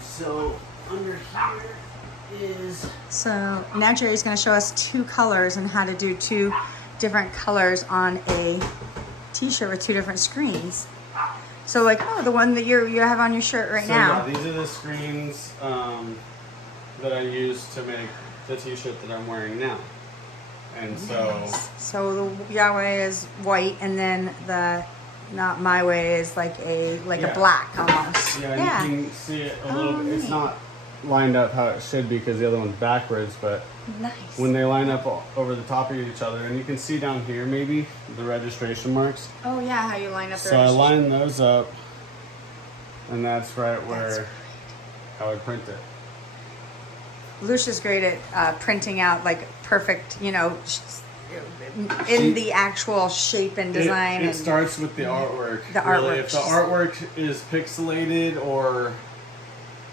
So under here is... So now Jerry's going to show us 2 colors and how to do 2 different colors on a t-shirt with 2 different screens. So like, oh, the one that you have on your shirt right now. Yeah, these are the screens that I use to make the t-shirt that I'm wearing now. And so... Nice. So the Yahweh is white, and then the Not My Way is like a black almost. Yeah, you can see it a little bit. It's not lined up how it should be because the other one's backwards, but nice. When they line up over the top of each other, and you can see down here maybe the registration marks. Oh yeah, how you line up the So I line those up, and that's right where how I print it. Lucia's great at printing out like perfect, in the actual shape and design. It starts with the artwork. The artwork. If the artwork is pixelated or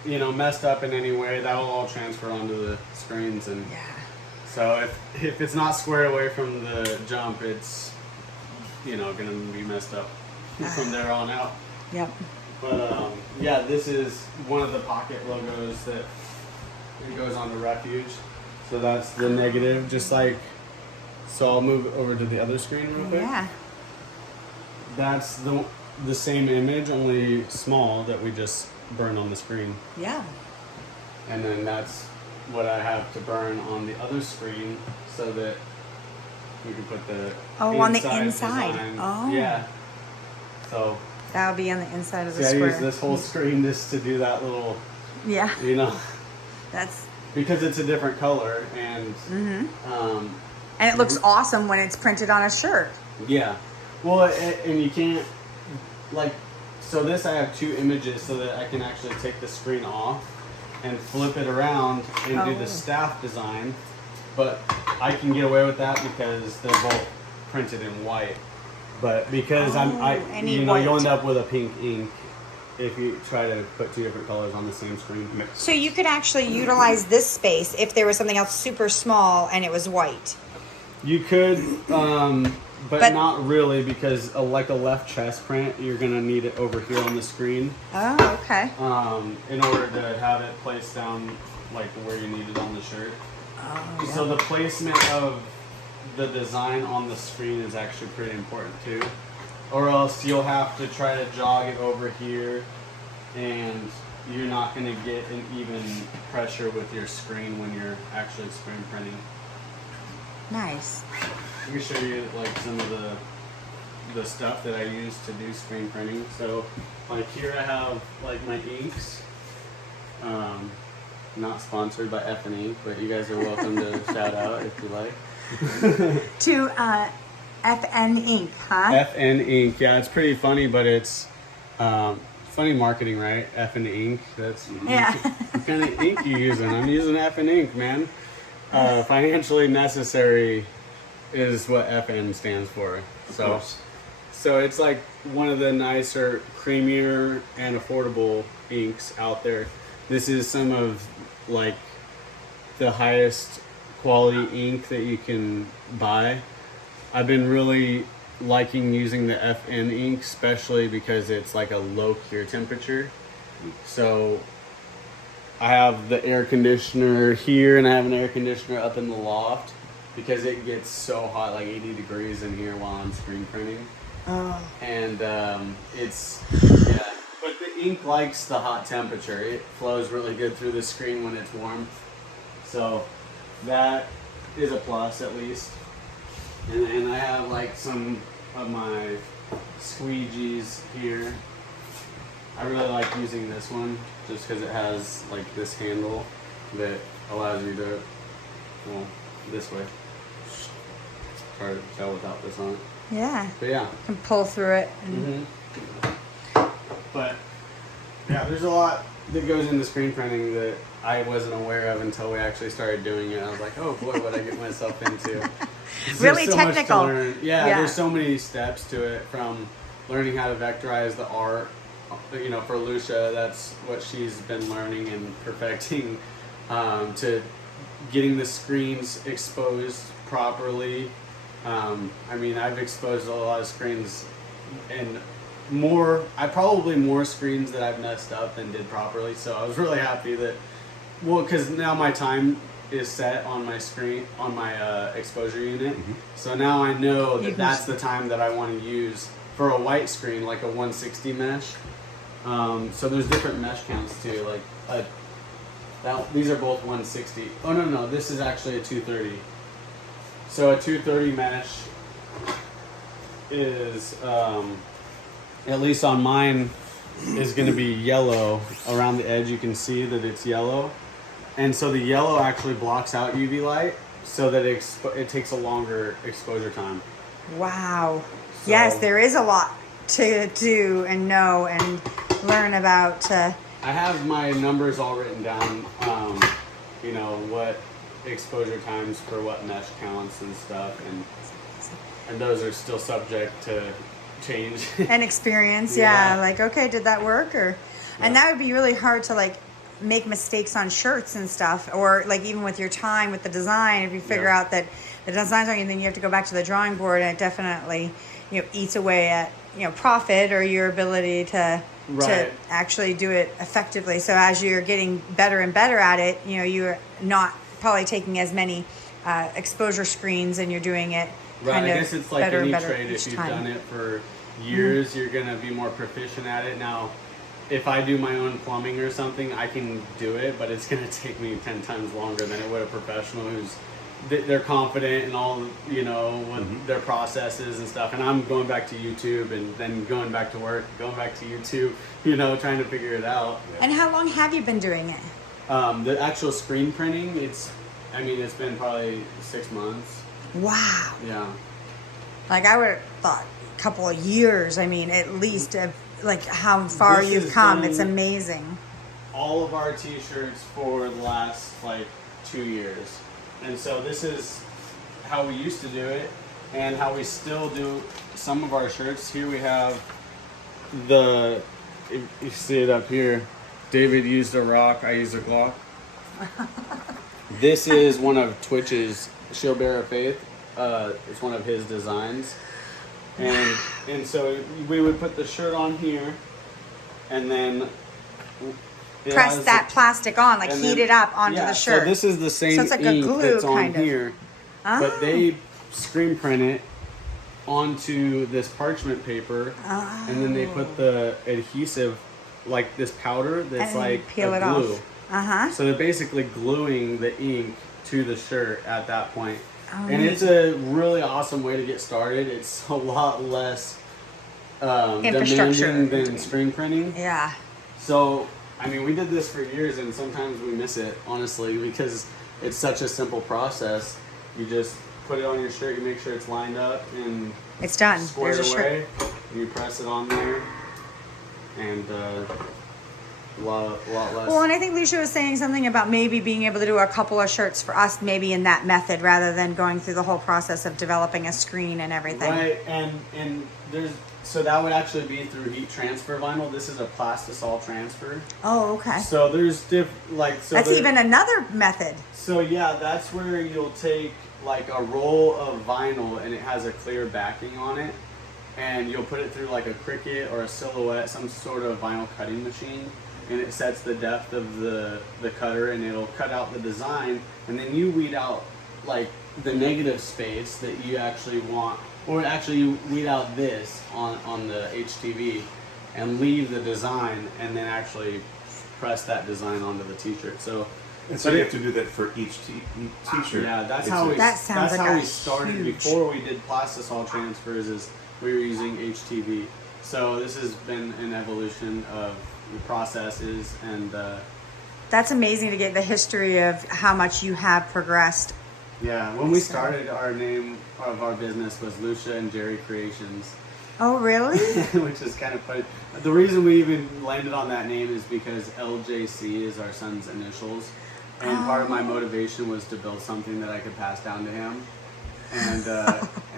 messed up in any way, that'll all transfer onto the screens. And so if it's not squared away from the jump, it's gonna be messed up from there on out. Yep. But yeah, this is one of the pocket logos that it goes on to Refuge. So that's the negative, just like. So I'll move over to the other screen real quick. Yeah. That's the same image, only small, that we just burned on the screen. Yeah. And then that's what I have to burn on the other screen so that we can put the on the inside. Design. Oh. Yeah. So that'll be on the inside of the I square. use this whole screen just to do that little. Yeah. That's because it's a different color and. And it looks awesome when it's printed on a shirt. Yeah. Well, and you can't, so this I have 2 images so that I can actually take the screen off and flip it around and do the staff design. But I can get away with that because they're both printed in white. But because you'll end up with a pink ink if you try to put 2 different colors on the same screen. So you could actually utilize this space if there was something else super small and it was white. You could, but not really, because like a left chest print, you're gonna need it over here on the screen. Oh, okay. In order to have it placed down like where you need it on the shirt. Oh, yeah. So the placement of the design on the screen is actually pretty important too, or else you'll have to try to jog it over here, and you're not gonna get an even pressure with your screen when you're actually screen printing. Nice. Let me show you like some of the stuff that I use to do screen printing. So like here I have like my inks. Not sponsored by FN Ink, but you guys are welcome to shout out if you like. To FN Ink, huh? FN Ink, yeah, it's pretty funny, but it's funny marketing, right? FN Ink. That's what kind of ink you using? I'm using FN Ink, man. Financially necessary is what FN stands for. So it's like one of the nicer, creamier, and affordable inks out there. This is some of like the highest quality ink that you can buy. I've been really liking using the FN ink, especially because it's like a low cure temperature. So I have the air conditioner here, and I have an air conditioner up in the loft because it gets so hot, like 80 degrees in here while I'm screen printing. Oh. And but the ink likes the hot temperature. It flows really good through the screen when it's warm. So that is a plus at least. And I have like some of my squeegees here. I really like using this one just because it has like this handle that allows you to, well, this way. It's hard to tell without this on it. Yeah. But yeah. You can pull through it. And But yeah, there's a lot that goes into screen printing that I wasn't aware of until we actually started doing it. I was like, oh boy, what I get myself into. Really so technical. Much to learn. Yeah, there's so many steps to it, from learning how to vectorize the art. For Lucia, that's what she's been learning and perfecting, to getting the screens exposed properly. I've exposed a lot of screens and probably more screens that I've messed up than did properly. So I was really happy that, well, because now my time is set on my screen, on my exposure unit. So now I know that that's the time that I want to use for a white screen, like a 160 mesh. So there's different mesh counts too. Like these are both 160. Oh no, this is actually a 230. So a 230 mesh is, at least on mine, is going to be yellow around the edge. You can see that it's yellow, and so the yellow actually blocks out UV light, so that it takes a longer exposure time. Wow. So, yes, there is a lot to do and know and learn about. I have my numbers all written down. You know what exposure times for what mesh counts and stuff, and those are still subject to change and experience. Yeah. Like, okay, did that work? And that would be really hard to like make mistakes on shirts and stuff, or like even with your time with the design, if you figure out that the design's wrong, and then you have to go back to the drawing board, and it definitely, you know, eats away at, you know, profit or your ability to actually do it effectively. So as you're getting better and better at it, you know, you're not probably taking as many exposure screens, and you're doing it I guess it's like any better trade. If you've done it for years, you're gonna be more proficient at it. Now, if I do my own plumbing or something, I can do it, but it's gonna take me 10 times longer than it would a professional who's they're confident in all, you know, what their processes and stuff. And I'm going back to YouTube and then going back to work, going back to YouTube, you know, trying to figure it out. And how long have you been doing it? The actual screen printing, it's been probably 6 months. Wow. Yeah. Like I would have thought a couple of years. I mean, at least like how far you've come. It's amazing. All of our t-shirts for the last like 2 years. And so this is how we used to do it and how we still do some of our shirts. Here we have if you see it up here, David used a rock, I used a Glock. This is one of Twitch's Shield Bearer of Faith. It's one of his designs. And so we would put the shirt on here, and then press that plastic on, like heat it up onto the shirt. So this is the same it's like ink a glue that's on kind of. here, but they screen print it onto this parchment paper, and then they put the adhesive, like this powder that's and like peel it glue. Off. So they're basically gluing the ink to the shirt at that point. Oh, and it's a really awesome way to get started. It's a lot less demanding than screen printing. Yeah. So, I mean, we did this for years, and sometimes we miss it, honestly, because it's such a simple process. You just put it on your shirt, you make sure it's lined up, and it's done. Squared There's a away. shirt. You press it on there, and a lot less. Well, and I think Lucia was saying something about maybe being able to do a couple of shirts for us, maybe in that method, rather than going through the whole process of developing a screen and everything. Right, and there's, so that would actually be through heat transfer vinyl. This is a plastisol transfer. Oh, okay. So there's that's even another method. So yeah, that's where you'll take like a roll of vinyl, and it has a clear backing on it, and you'll put it through like a Cricut or a Silhouette, some sort of vinyl cutting machine, and it sets the depth of the cutter, and it'll cut out the design, and then you weed out like the negative space that you actually want, or actually you weed out this on the HTV and leave the design, and then actually press that design onto the t-shirt. So you have to do that for each t-shirt. Yeah, that's how we started. Huge. Before we did plastisol transfers, is we were using HTV. So this has been an evolution of the processes, and that's amazing to get the history of how much you have progressed. Yeah, when we started, our name of our business was Lucia and Jerry Creations. Oh, really? Which is kind of funny. The reason we even landed on that name is because LJC is our son's initials, and part of my motivation was to build something that I could pass down to him.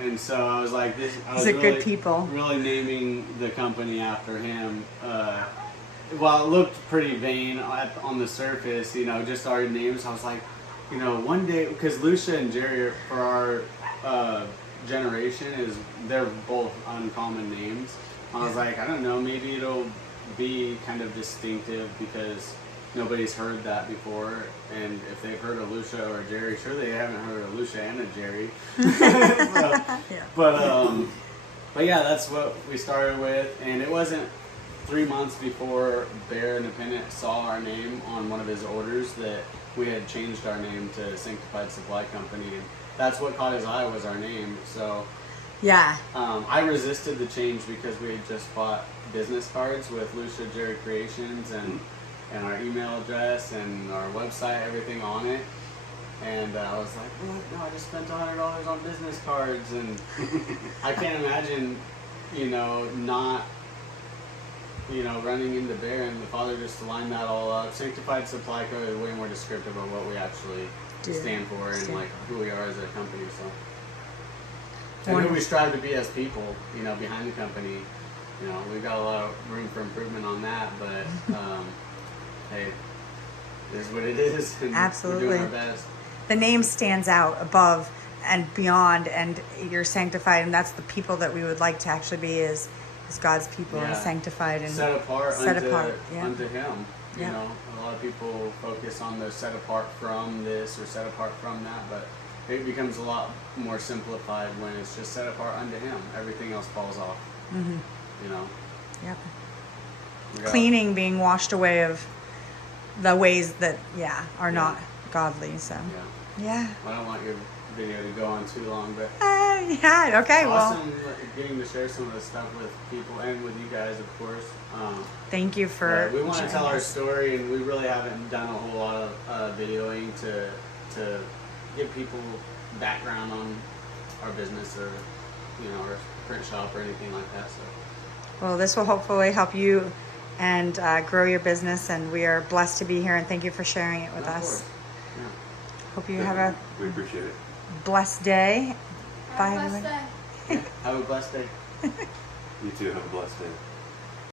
And so I was like, good people. Really naming the company after him. While it looked pretty vain on the surface, you know, just our names, I was like, you know, one day, because Lucia and Jerry, for our generation, they're both uncommon names. I was like, I don't know, maybe it'll be kind of distinctive because nobody's heard that before, and if they've heard of Lucia or Jerry, sure they haven't heard of Lucia and a Jerry. But yeah, that's what we started with, and it wasn't 3 months before Bear Independent saw our name on one of his orders that we had changed our name to Sanctified Supply Company, and that's what caught his eye was our name. So Yeah. I resisted the change because we had just bought business cards with Lucia Jerry Creations and our email address and our website, everything on it. And I was like, what? No, I just spent $100 on business cards. And I can't imagine, not, running into Bear and the Father just to line that all up. Sanctified Supply Co. is way more descriptive of what we actually stand for and like who we are as a company. So, and who we strive to be as people, behind the company. We've got a lot of room for improvement on that, but hey, it is what it is. And Absolutely. We're doing our best. The name stands out above and beyond, and you're sanctified, and that's the people that we would like to actually be is God's people and sanctified and set apart Yeah. unto Him. Yeah. A lot of people focus on the set apart from this or set apart from that, but it becomes a lot more simplified when it's just set apart unto Him. Everything else falls off. Mm-hmm. Yep. We got- Cleaning, being washed away of the ways that are not godly. So Yeah. I don't want your video to go on too long, but okay. awesome getting to share some of this stuff with people and with you guys, of course. Thank you for. We want to sharing tell our this. story, and we really haven't done a whole lot of videoing to give people background on our business or our print shop or anything like that. So. Well, this will hopefully help you and grow your business, and we are blessed to be here. And thank you for sharing it with Of us. course. Yeah. Hope you have a We appreciate it. blessed day. Bye, Have a everyone. blessed day. Have a blessed day. You too. Have a blessed day.